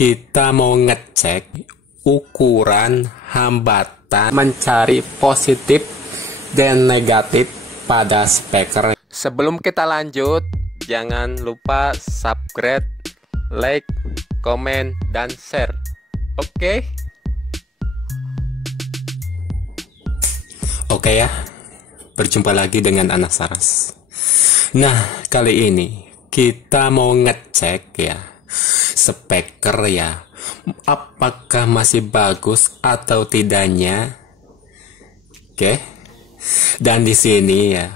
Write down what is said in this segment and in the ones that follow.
kita mau ngecek ukuran hambatan mencari positif dan negatif pada speaker. Sebelum kita lanjut, jangan lupa subscribe, like, komen, dan share. Oke? Oke ya, berjumpa lagi dengan Anas Saras. Nah, kali ini kita mau ngecek ya speaker ya, apakah masih bagus atau tidaknya. Oke. Dan di sini ya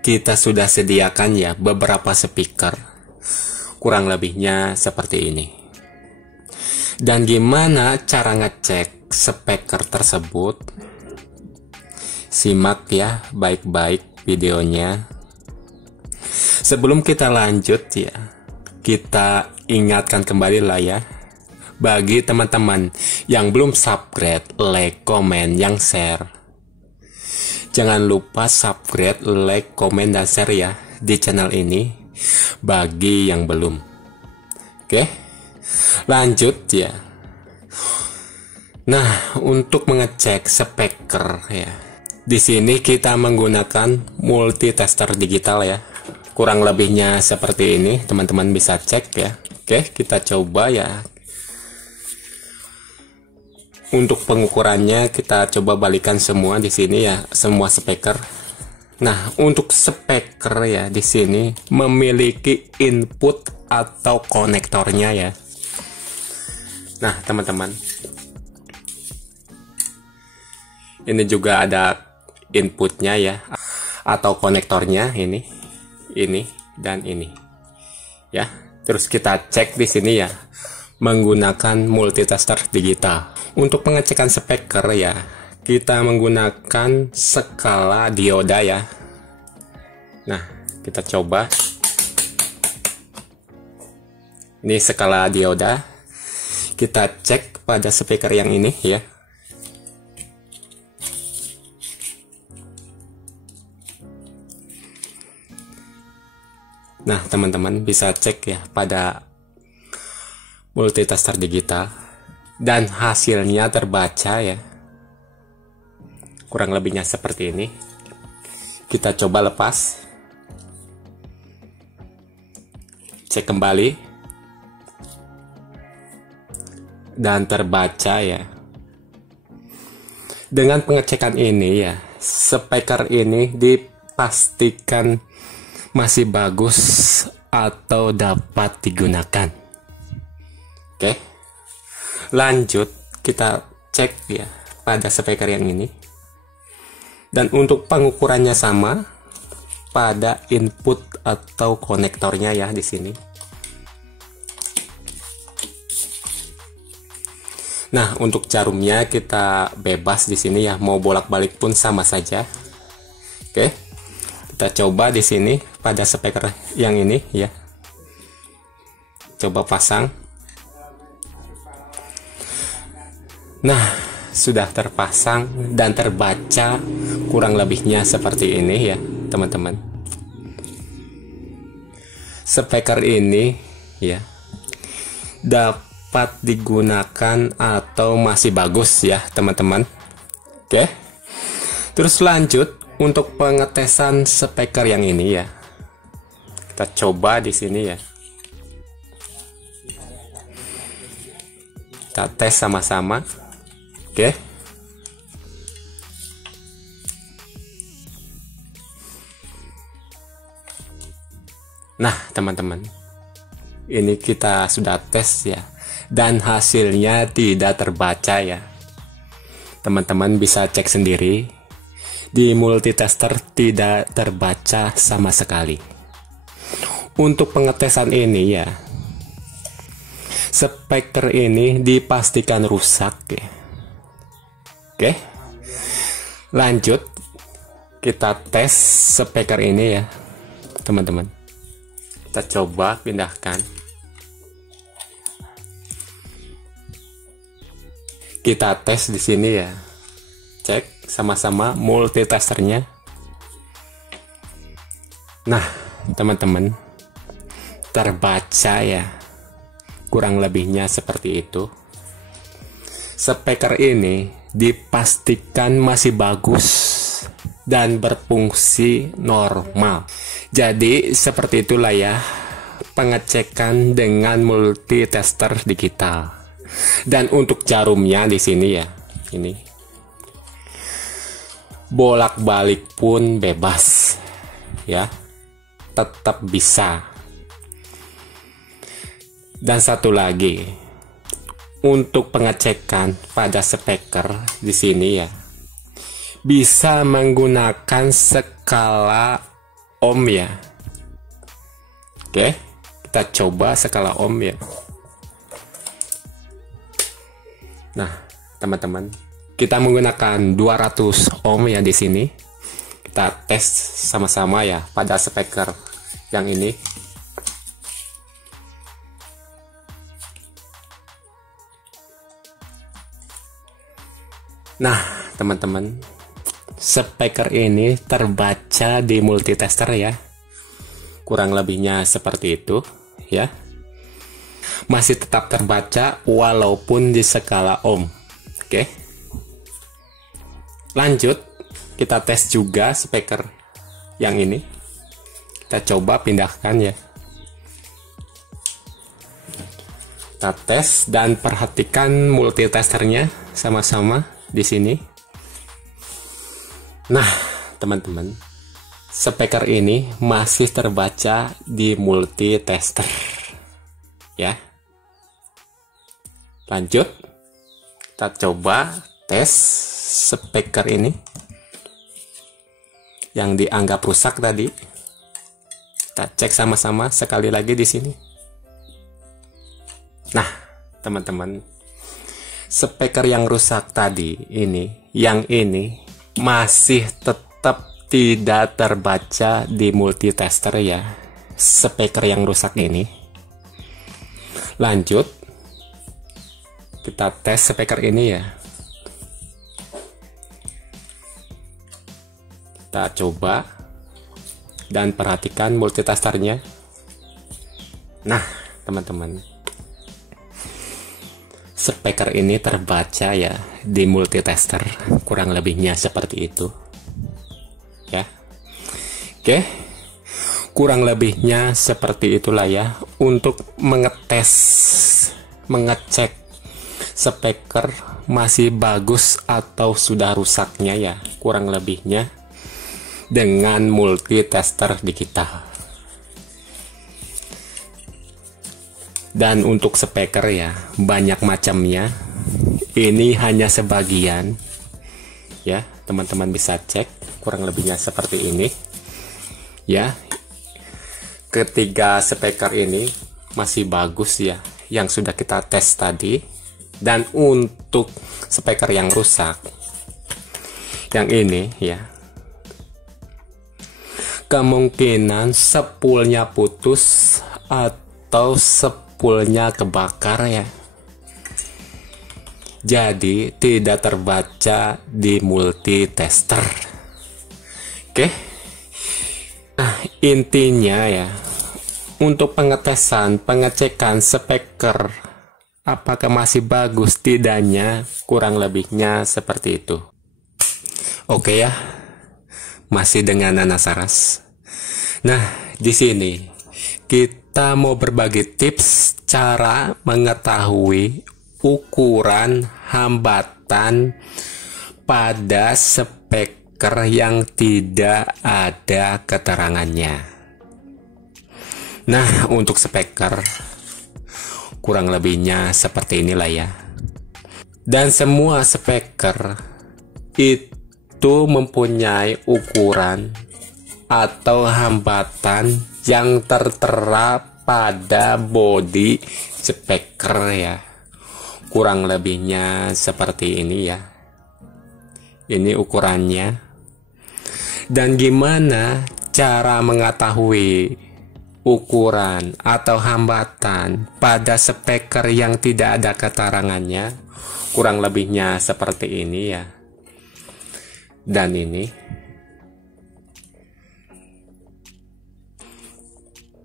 kita sudah sediakan ya beberapa speaker, kurang lebihnya seperti ini. Dan gimana cara ngecek speaker tersebut? Simak ya baik-baik videonya. Sebelum kita lanjut ya, kita ingatkan kembali lah ya, bagi teman-teman yang belum subscribe, like, komen, yang share, jangan lupa subscribe, like, komen, dan share ya di channel ini bagi yang belum. Oke, lanjut ya. Nah, untuk mengecek speaker ya, di sini kita menggunakan multitester digital ya. Kurang lebihnya seperti ini, teman-teman bisa cek ya. Oke, kita coba ya. Untuk pengukurannya kita coba balikan semua di sini ya, semua speaker. Nah, untuk speaker ya di sini memiliki input atau konektornya ya. Nah, teman-teman, ini juga ada inputnya ya, atau konektornya ini dan ini ya. Terus kita cek di sini ya menggunakan multitester digital. Untuk pengecekan speaker ya, kita menggunakan skala dioda ya. Nah, kita coba. Ini skala dioda. Kita cek pada speaker yang ini ya. Nah, teman-teman bisa cek ya pada multitester digital, dan hasilnya terbaca ya. Kurang lebihnya seperti ini. Kita coba lepas. Cek kembali. Dan terbaca ya. Dengan pengecekan ini ya, speaker ini dipastikan masih bagus atau dapat digunakan. Oke, lanjut kita cek ya pada speaker yang ini. Dan untuk pengukurannya sama pada input atau konektornya ya di sini. Nah, untuk jarumnya kita bebas di sini ya, mau bolak-balik pun sama saja. Oke, kita coba di sini pada speaker yang ini ya. Coba pasang. Nah, sudah terpasang dan terbaca kurang lebihnya seperti ini ya, teman-teman. Speaker ini ya dapat digunakan atau masih bagus ya, teman-teman. Oke. Terus lanjut untuk pengetesan speaker yang ini ya. Kita coba di sini ya. Kita tes sama-sama. Oke. Nah, teman-teman, ini kita sudah tes ya, dan hasilnya tidak terbaca ya. Teman-teman bisa cek sendiri. Di multitester tidak terbaca sama sekali. Untuk pengetesan ini ya, speaker ini dipastikan rusak ya. Oke, lanjut kita tes speaker ini ya, teman-teman. Kita coba pindahkan. Kita tes di sini ya. Cek sama-sama multitesternya. Nah, teman-teman, terbaca ya. kurang lebihnya seperti itu. Speaker ini dipastikan masih bagus dan berfungsi normal. Jadi seperti itulah ya pengecekan dengan multitester digital. Dan untuk jarumnya di sini ya, ini bolak-balik pun bebas ya, tetap bisa. Dan satu lagi, untuk pengecekan pada speaker di sini ya, bisa menggunakan skala ohm ya. Oke, kita coba skala ohm ya. Nah, teman-teman, kita menggunakan 200 ohm ya di sini. Kita tes sama-sama ya pada speaker yang ini. Nah, teman-teman, speaker ini terbaca di multitester ya. Kurang lebihnya seperti itu ya. Masih tetap terbaca walaupun di skala ohm. Oke. Lanjut, kita tes juga speaker yang ini. Kita coba pindahkan ya. Kita tes dan perhatikan multitesternya sama-sama di sini. Nah, teman-teman, speaker ini masih terbaca di multitester ya. Lanjut, kita coba tes speaker ini yang dianggap rusak tadi. Kita cek sama-sama sekali lagi di sini. Nah, teman-teman, speaker yang rusak tadi ini, yang ini masih tetap tidak terbaca di multitester ya, speaker yang rusak ini. Lanjut, kita tes speaker ini ya. Kita coba dan perhatikan multitesternya. Nah, teman-teman, speaker ini terbaca ya di multitester, kurang lebihnya seperti itu ya. Oke, kurang lebihnya seperti itulah ya untuk mengecek speaker masih bagus atau sudah rusaknya ya, kurang lebihnya dengan multitester digital. Dan untuk speaker ya banyak macamnya, ini hanya sebagian ya, teman-teman bisa cek kurang lebihnya seperti ini ya. Ketiga speaker ini masih bagus ya yang sudah kita tes tadi. Dan untuk speaker yang rusak yang ini ya, kemungkinan spoolnya putus atau spoolnya kebakar ya, jadi tidak terbaca di multitester. Oke, nah intinya ya, untuk pengecekan speaker apakah masih bagus tidaknya, kurang lebihnya seperti itu. Oke ya, masih dengan Nana Saras. Nah, di sini kita mau berbagi tips cara mengetahui ukuran hambatan pada speaker yang tidak ada keterangannya. Nah, untuk speaker kurang lebihnya seperti inilah ya. Dan semua speaker itu mempunyai ukuran atau hambatan yang tertera pada bodi speaker ya. Kurang lebihnya seperti ini ya. Ini ukurannya. Dan gimana cara mengetahui ukuran atau hambatan pada speaker yang tidak ada keterangannya? Kurang lebihnya seperti ini ya. Dan ini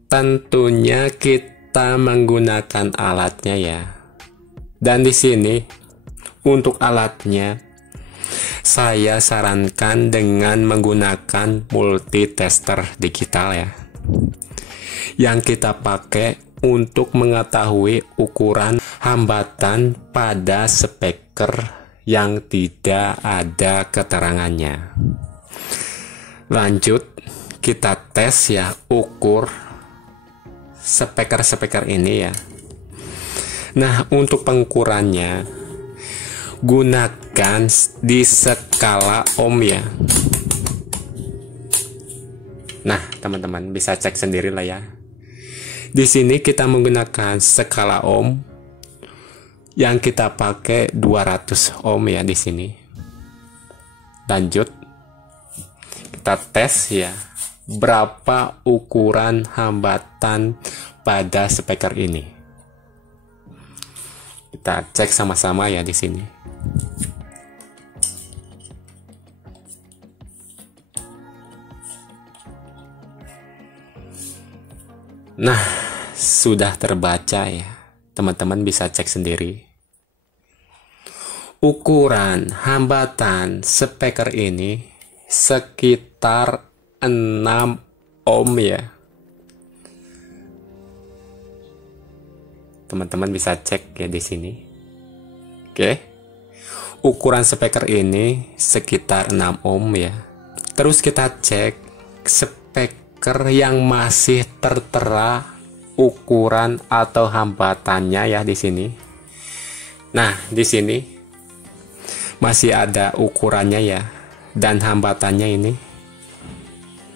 tentunya kita kita menggunakan alatnya ya. Dan di sini untuk alatnya saya sarankan dengan menggunakan multitester digital ya, yang kita pakai untuk mengetahui ukuran hambatan pada speaker yang tidak ada keterangannya. Lanjut, kita tes ya, ukur speaker ini ya. Nah, untuk pengukurannya gunakan di skala ohm ya. Nah, teman-teman bisa cek sendiri lah ya. Di sini kita menggunakan skala ohm yang kita pakai 200 ohm ya di sini. Lanjut, kita tes ya, berapa ukuran hambatan pada speaker ini. Kita cek sama-sama ya di sini. Nah, sudah terbaca ya. Teman-teman bisa cek sendiri. Ukuran hambatan speaker ini sekitar 6 ohm ya. Teman-teman bisa cek ya di sini. Oke. Ukuran speaker ini sekitar 6 ohm ya. Terus kita cek speaker yang masih tertera ukuran atau hambatannya ya di sini. Nah, di sini masih ada ukurannya ya, dan hambatannya ini.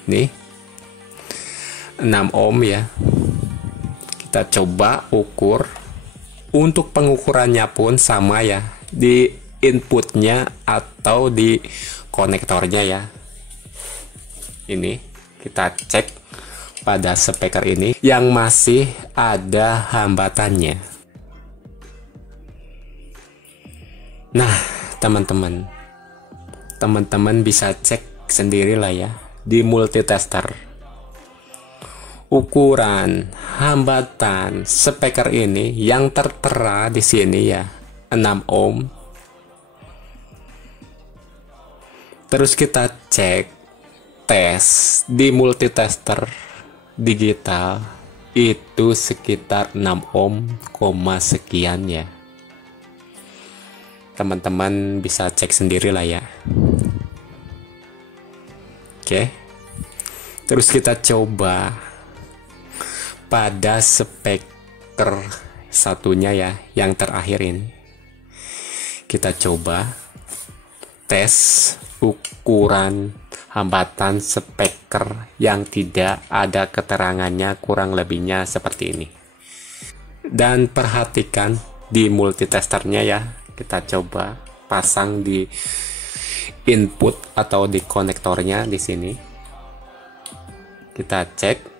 Nih. 6 ohm ya. Kita coba ukur. Untuk pengukurannya pun sama ya, di inputnya atau di konektornya ya. Ini kita cek pada speaker ini yang masih ada hambatannya. Nah, teman-teman bisa cek sendiri lah ya di multitester. Ukuran hambatan speaker ini yang tertera di sini ya, 6 ohm. Terus kita cek tes di multitester digital itu sekitar 6 ohm, sekian ya. Teman-teman bisa cek sendiri lah ya. Oke. Terus kita coba pada speaker satunya ya, yang terakhir ini. Kita coba tes ukuran hambatan speaker yang tidak ada keterangannya, kurang lebihnya seperti ini. Dan perhatikan di multitesternya ya, kita coba pasang di input atau di konektornya di sini. Kita cek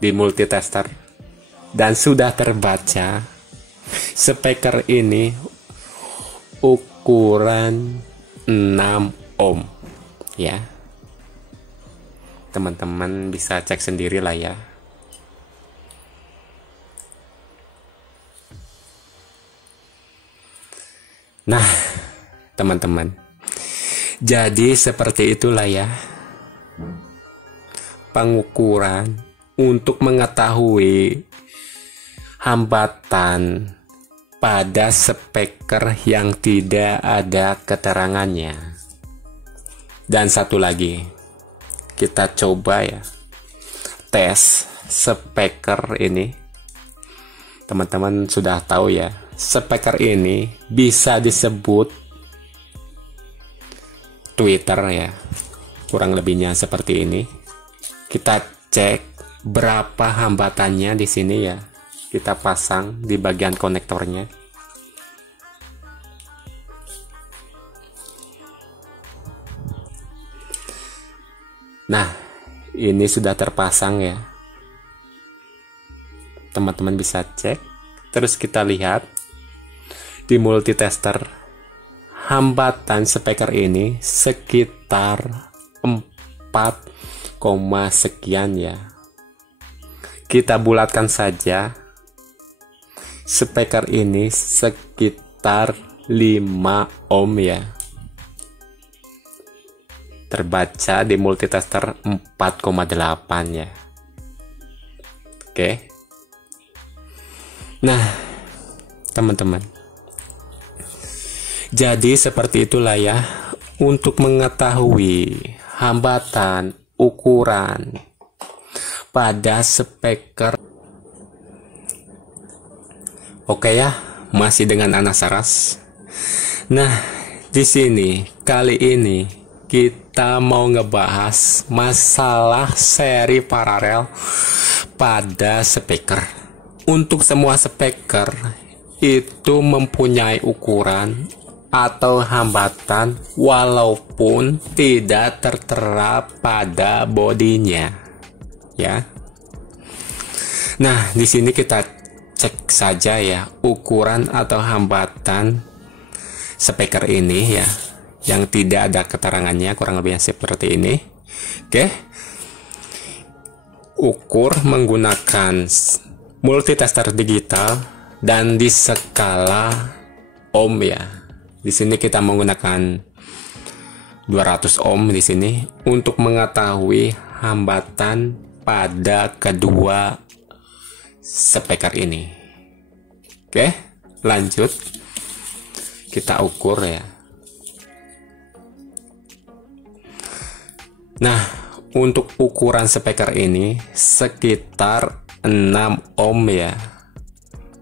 di multitester dan sudah terbaca speaker ini ukuran 6 ohm ya. Teman-teman bisa cek sendiri lah ya. Nah, teman-teman, jadi seperti itulah ya pengukuran untuk mengetahui hambatan pada speaker yang tidak ada keterangannya. Dan satu lagi, kita coba ya tes speaker ini. Teman-teman sudah tahu ya, speaker ini bisa disebut tweeter ya, kurang lebihnya seperti ini. Kita cek berapa hambatannya di sini ya, kita pasang di bagian konektornya. Nah, ini sudah terpasang ya. Teman-teman bisa cek. Terus kita lihat di multitester, hambatan speaker ini sekitar 4, sekian ya. kita bulatkan saja. Speaker ini sekitar 5 ohm ya. Terbaca di multitester 4,8 ya. Oke. Nah, teman-teman. Jadi seperti itulah ya, untuk mengetahui hambatan ukuran pada speaker. Oke ya, masih dengan Anas Saras. Nah, di sini kali ini kita mau ngebahas masalah seri paralel pada speaker. Untuk semua speaker itu mempunyai ukuran atau hambatan walaupun tidak tertera pada bodinya, ya. Nah, di sini kita cek saja ya ukuran atau hambatan speaker ini ya, yang tidak ada keterangannya, kurang lebihnya seperti ini. Oke. Ukur menggunakan multitester digital dan di skala ohm ya. Di sini kita menggunakan 200 ohm di sini untuk mengetahui hambatan pada kedua speaker ini. Oke, lanjut. Kita ukur ya. Nah, untuk ukuran speaker ini sekitar 6 ohm ya.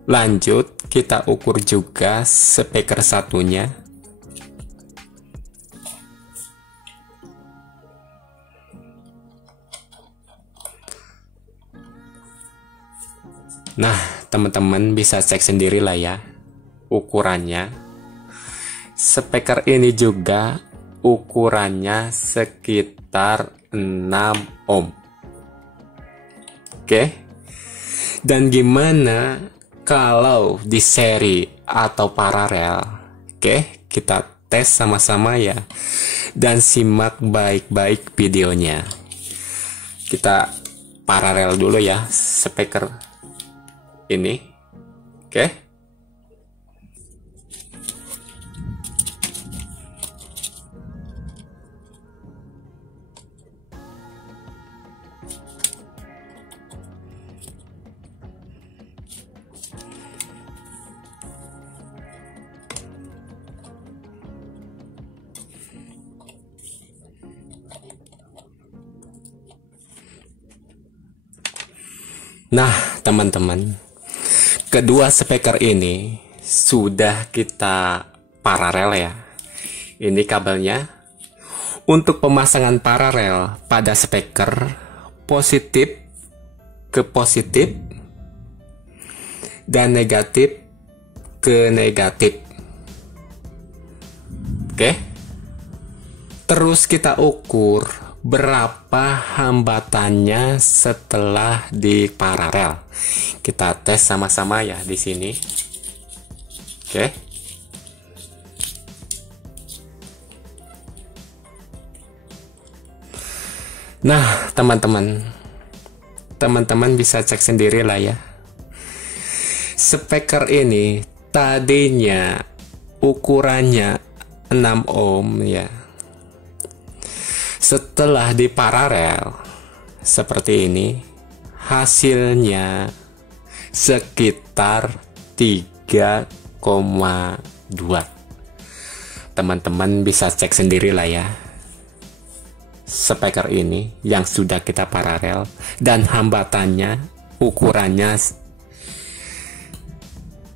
Lanjut, kita ukur juga speaker satunya. Nah, teman-teman bisa cek sendiri lah ya ukurannya. Speaker ini juga ukurannya sekitar 6 ohm. Oke. Dan gimana kalau di seri atau paralel? Oke, kita tes sama-sama ya. Dan simak baik-baik videonya. Kita paralel dulu ya speaker ini. Oke. Nah, teman-teman, kedua speaker ini sudah kita paralel ya. Ini kabelnya. Untuk pemasangan paralel pada speaker, positif ke positif dan negatif ke negatif. Oke. Terus kita ukur berapa hambatannya setelah di paralel. Kita tes sama-sama ya di sini. Oke. Nah, teman-teman bisa cek sendiri lah ya. Speaker ini tadinya ukurannya 6 ohm ya. Setelah di paralel seperti ini, hasilnya sekitar 3,2. Teman-teman bisa cek sendiri lah ya. Speaker ini yang sudah kita paralel dan hambatannya, ukurannya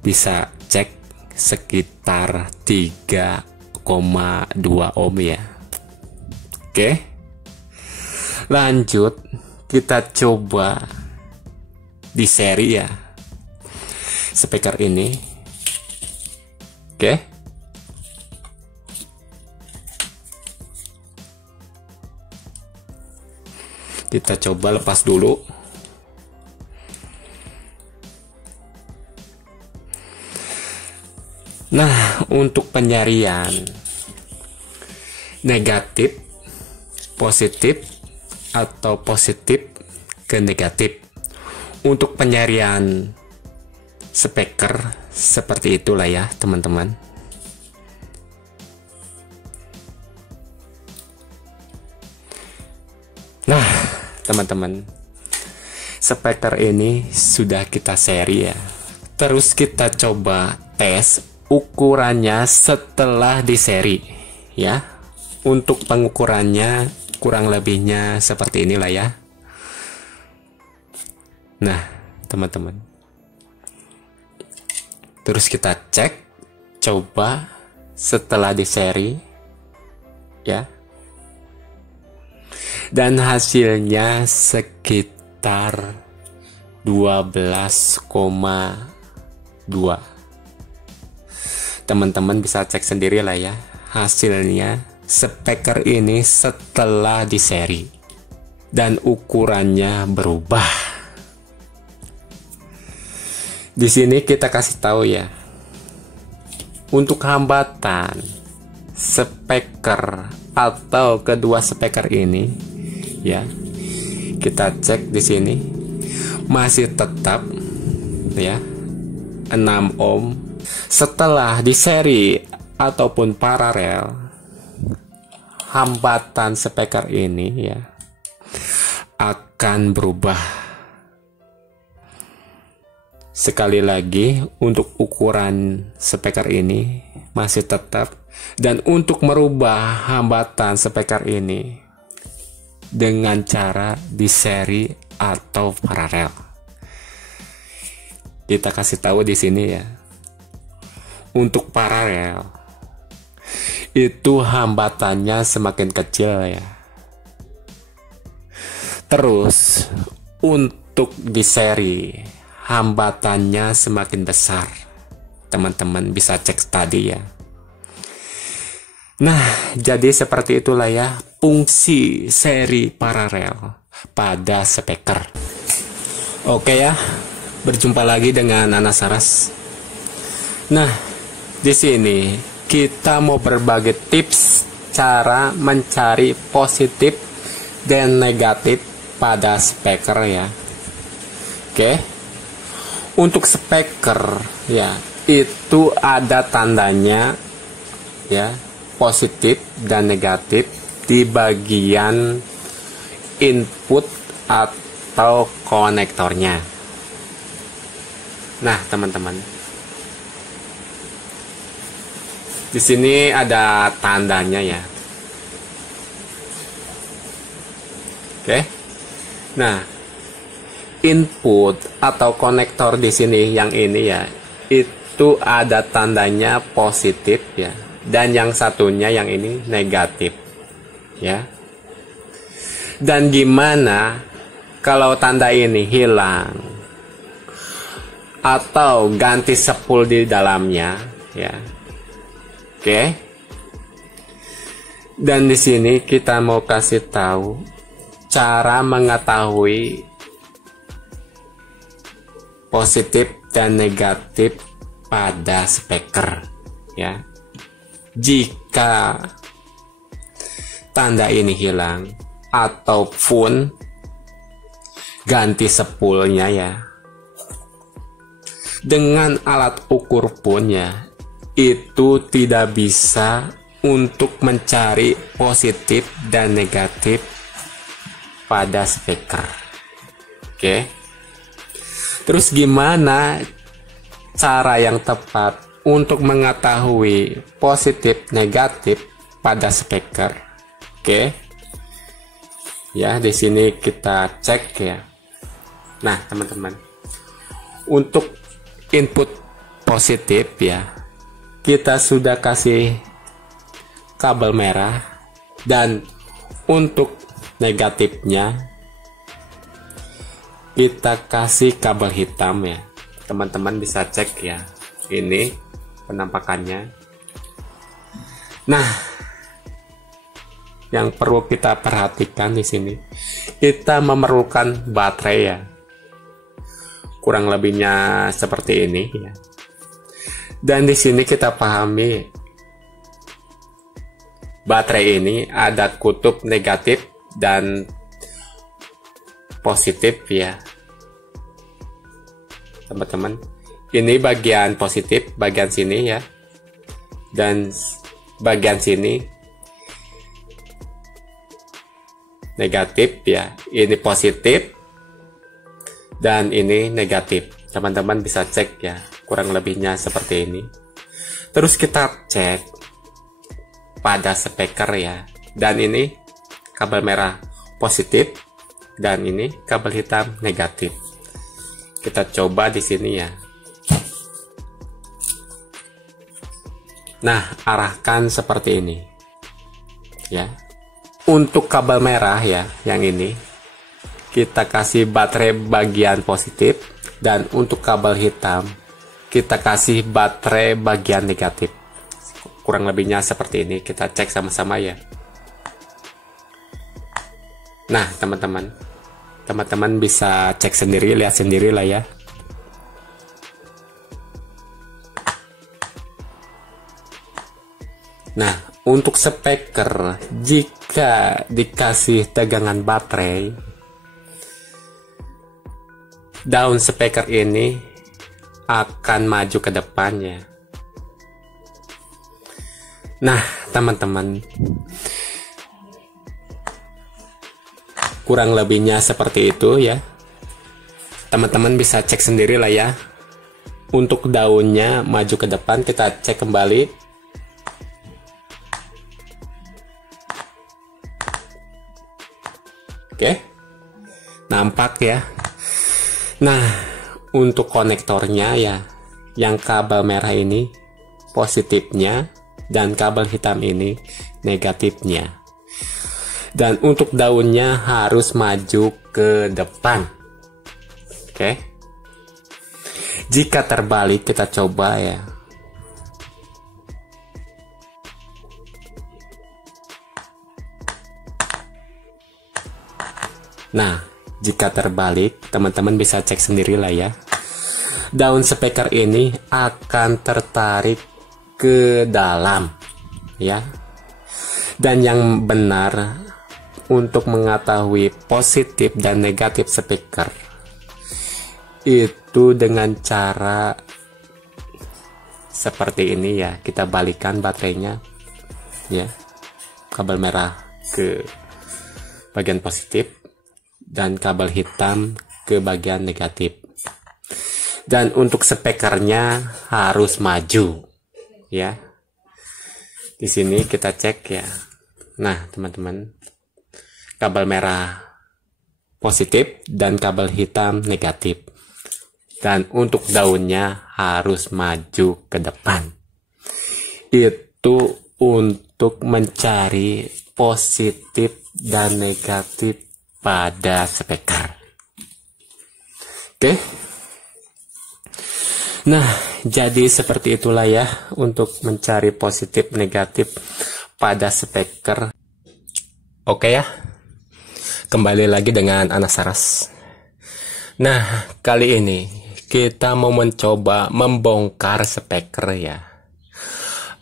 bisa cek sekitar 3,2 ohm ya. Oke, lanjut kita coba di seri ya speaker ini. Oke, kita coba lepas dulu. Nah, untuk penyarian negatif positif atau positif ke negatif untuk penyarian speaker seperti itulah ya teman-teman. Nah teman-teman, speaker ini sudah kita seri ya. Terus kita coba tes ukurannya setelah di seri ya. Untuk pengukurannya kurang lebihnya seperti inilah ya. Nah teman-teman, terus kita cek coba setelah di seri ya, dan hasilnya sekitar 12,2. Teman-teman bisa cek sendiri lah ya hasilnya speaker ini setelah di seri, dan ukurannya berubah. Di sini kita kasih tahu ya, untuk hambatan speaker atau kedua speaker ini ya, kita cek di sini masih tetap ya 6 ohm. Setelah di seri ataupun paralel, hambatan speaker ini ya akan berubah. Sekali lagi, untuk ukuran speaker ini masih tetap, dan untuk merubah hambatan speaker ini dengan cara di seri atau paralel. Kita kasih tahu di sini ya. Untuk paralel itu hambatannya semakin kecil ya. Terus untuk di seri hambatannya semakin besar. Teman-teman bisa cek tadi ya. Nah, jadi seperti itulah ya fungsi seri paralel pada speaker. Oke ya, berjumpa lagi dengan Anas Saras. Nah, di sini kita mau berbagi tips cara mencari positif dan negatif pada speaker ya. Oke. Untuk speaker ya, itu ada tandanya ya, positif dan negatif di bagian input atau konektornya. Nah, teman-teman, di sini ada tandanya ya. Oke. Nah, input atau konektor di sini yang ini ya, itu ada tandanya positif ya, dan yang satunya yang ini negatif ya. Dan gimana kalau tanda ini hilang atau ganti sepul di dalamnya ya. Oke. Dan di sini kita mau kasih tahu cara mengetahui positif dan negatif pada speaker ya. Jika tanda ini hilang ataupun ganti sepulnya ya, dengan alat ukur pun ya, itu tidak bisa untuk mencari positif dan negatif pada speaker. Oke. Terus gimana cara yang tepat untuk mengetahui positif negatif pada speaker? Oke. Ya, di sini kita cek ya. Nah, teman-teman, untuk input positif ya, kita sudah kasih kabel merah, dan untuk negatifnya kita kasih kabel hitam ya. Teman-teman bisa cek ya, ini penampakannya. Nah, yang perlu kita perhatikan di sini, kita memerlukan baterai ya, kurang lebihnya seperti ini ya. Dan di sini kita pahami baterai ini ada kutub negatif dan positif ya. teman-teman. Ini bagian positif, bagian sini ya, dan bagian sini negatif ya. Ini positif dan ini negatif. Teman-teman bisa cek ya, kurang lebihnya seperti ini. Terus kita cek pada speaker ya, dan ini kabel merah positif dan ini kabel hitam negatif. Kita coba di sini ya. Nah, arahkan seperti ini ya. Untuk kabel merah ya, yang ini kita kasih baterai bagian positif, dan untuk kabel hitam kita kasih baterai bagian negatif. Kurang lebihnya seperti ini, kita cek sama-sama ya. Nah, teman-teman bisa cek sendiri, lihat sendiri lah ya. Nah, untuk speaker, jika dikasih tegangan baterai, daun speaker ini akan maju ke depannya. Nah, teman-teman, kurang lebihnya seperti itu ya. Teman-teman bisa cek sendiri lah ya. Untuk daunnya maju ke depan, kita cek kembali. Oke, nampak ya. Nah, untuk konektornya ya, yang kabel merah ini positifnya dan kabel hitam ini negatifnya. Dan untuk daunnya harus maju ke depan. Oke. Jika terbalik, kita coba ya. Nah, jika terbalik, teman-teman bisa cek sendiri lah ya. Daun speaker ini akan tertarik ke dalam ya. Dan yang benar untuk mengetahui positif dan negatif speaker itu dengan cara seperti ini ya. Kita balikan baterainya ya. Kabel merah ke bagian positif dan kabel hitam ke bagian negatif. Dan untuk speakernya harus maju ya. Di sini kita cek ya. Nah, teman-teman, kabel merah positif dan kabel hitam negatif. Dan untuk daunnya harus maju ke depan. Itu untuk mencari positif dan negatif pada speaker. Oke. Nah, jadi seperti itulah ya untuk mencari positif negatif pada speaker. Oke ya. Kembali lagi dengan Anas Saras. Nah, kali ini kita mau mencoba membongkar speaker ya.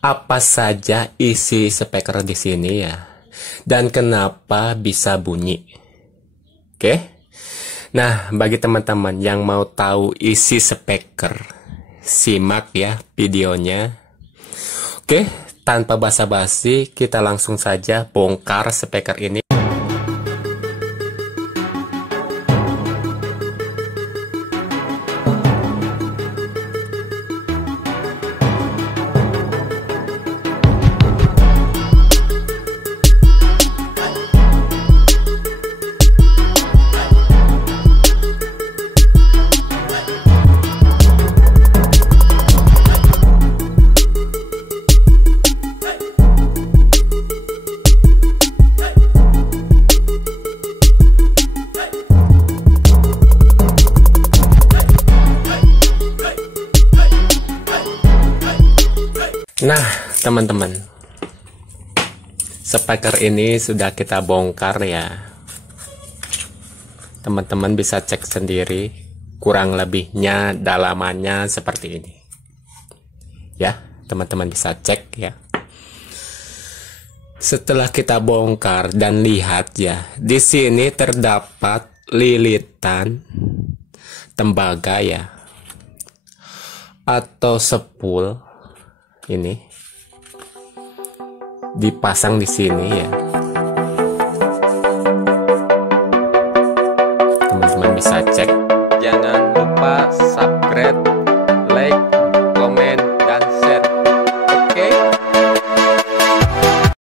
Apa saja isi speaker di sini ya, dan kenapa bisa bunyi. Oke. Nah, bagi teman-teman yang mau tahu isi speaker, simak ya videonya. Oke, tanpa basa-basi, kita langsung saja bongkar speaker ini. Nah, teman-teman, speaker ini sudah kita bongkar ya. Teman-teman bisa cek sendiri, kurang lebihnya dalamannya seperti ini. Ya, teman-teman bisa cek ya. Setelah kita bongkar dan lihat ya, di sini terdapat lilitan tembaga ya. atau sepul ini dipasang di sini ya. Teman-teman bisa cek. Jangan lupa subscribe